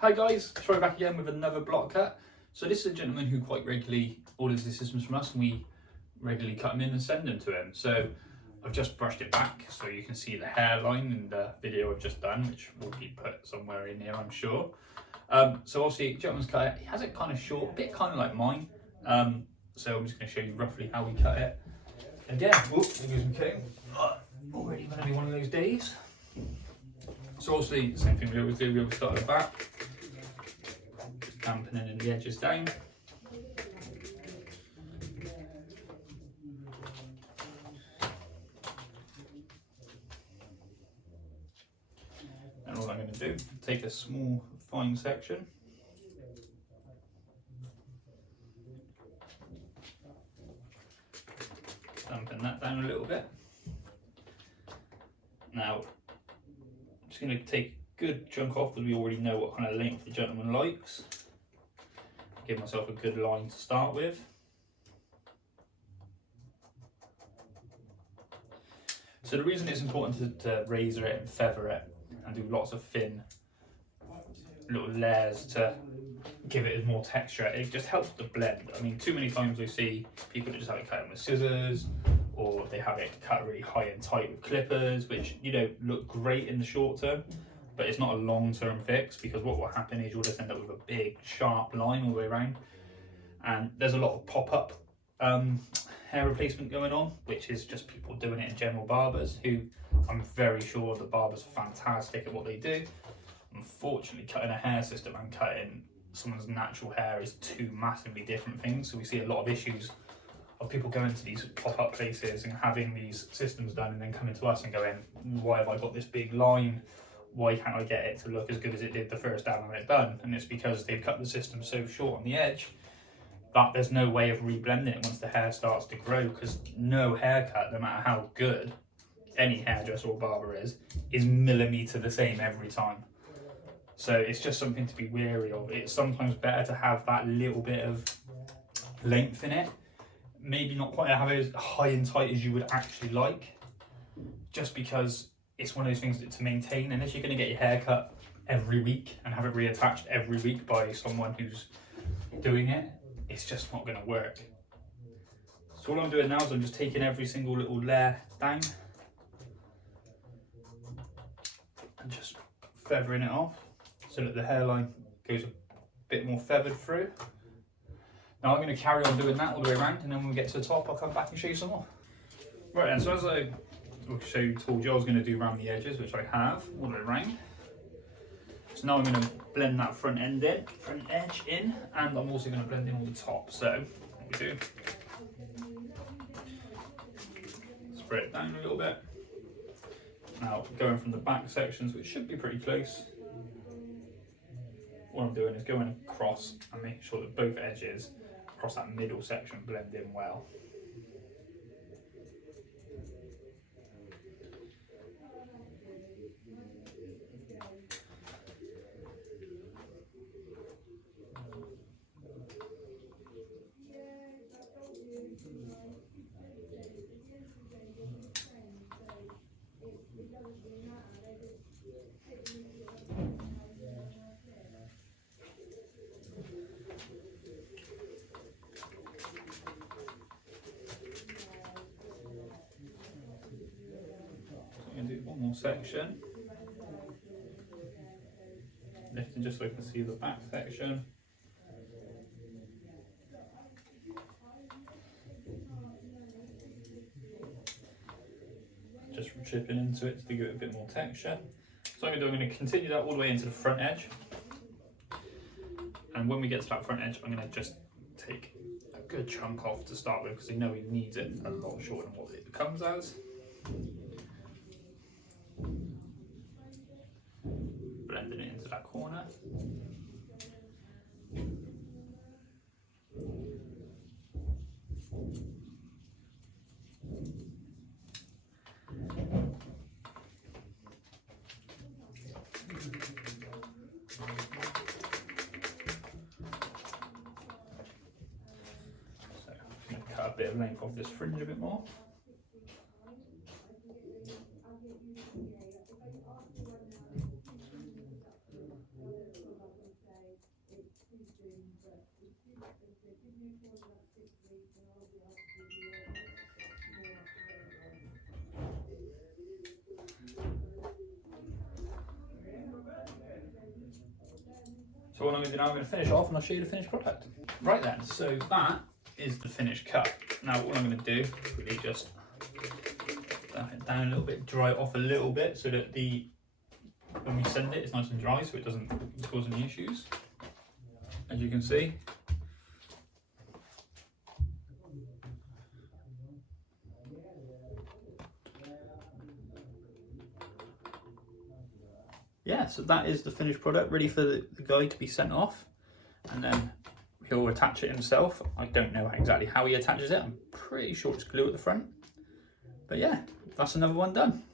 Hi guys, Troy back again with another block cut. So this is a gentleman who quite regularly orders these systems from us, and we regularly cut them in and send them to him. So I've just brushed it back so you can see the hairline in the video I've just done, which will be put somewhere in here, I'm sure. So obviously, gentleman's cut it. He has it kind of short, a bit kind of like mine. So I'm just going to show you roughly how we cut it. Again, whoops, there goes my cutting. Already going to be one of those days. So obviously, the same thing we always do. We always start at the back, just dampening the edges down. And all I'm going to do, take a small fine section, dampen that down a little bit. Now, I'm just going to take a good chunk off because we already know what kind of length the gentleman likes. Give myself a good line to start with. So the reason it's important to razor it and feather it and do lots of thin little layers to give it more texture, it just helps the blend. I mean, too many times I see people that just have it cut with scissors, or they have it cut really high and tight with clippers, which, you know, look great in the short term, but it's not a long-term fix, because what will happen is you'll just end up with a big sharp line all the way around. And there's a lot of pop-up hair replacement going on, which is just people doing it in general barbers, who I'm very sure the barbers are fantastic at what they do. Unfortunately, cutting a hair system and cutting someone's natural hair is two massively different things. So we see a lot of issues of people going to these pop-up places and having these systems done and then coming to us and going, why have I got this big line? Why can't I get it to look as good as it did the first time I had it done? And it's because they've cut the system so short on the edge that there's no way of reblending it once the hair starts to grow, because no haircut, no matter how good any hairdresser or barber is millimetre the same every time. So it's just something to be wary of. It's sometimes better to have that little bit of length in it. Maybe not quite have it as high and tight as you would actually like, just because it's one of those things that to maintain. And if you're going to get your hair cut every week and have it reattached every week by someone who's doing it, it's just not going to work. So all I'm doing now is I'm just taking every single little layer down and just feathering it off so that the hairline goes a bit more feathered through. Now I'm going to carry on doing that all the way around, and then when we get to the top I'll come back and show you some more. Right then, so as I told you I was going to do around the edges, which I have all the way around. So now I'm going to blend that front edge in, and I'm also going to blend in all the top. So what we do, spread it down a little bit. Now going from the back sections, which should be pretty close, what I'm doing is going across and making sure that both edges across that middle section blend in well. I'm going to do one more section, lifting just so I can see the back section. Just chipping into it to give it a bit more texture. So I'm going to continue that all the way into the front edge. And when we get to that front edge, I'm going to just take a good chunk off to start with, because I know he needs it a lot shorter than what it comes as. Blending it into that corner. So I'm going to cut a bit of length off this fringe a bit more. So what I'm going to do now, I'm going to finish off and I'll show you the finished product. Right then, so that is the finished cut. Now what I'm going to do is quickly just damp it down a little bit, dry it off a little bit so that when we send it, it's nice and dry so it doesn't cause any issues. As you can see. Yeah, so that is the finished product, ready for the guy to be sent off, and then he'll attach it himself. I don't know exactly how he attaches it. I'm pretty sure it's glue at the front. But yeah, that's another one done.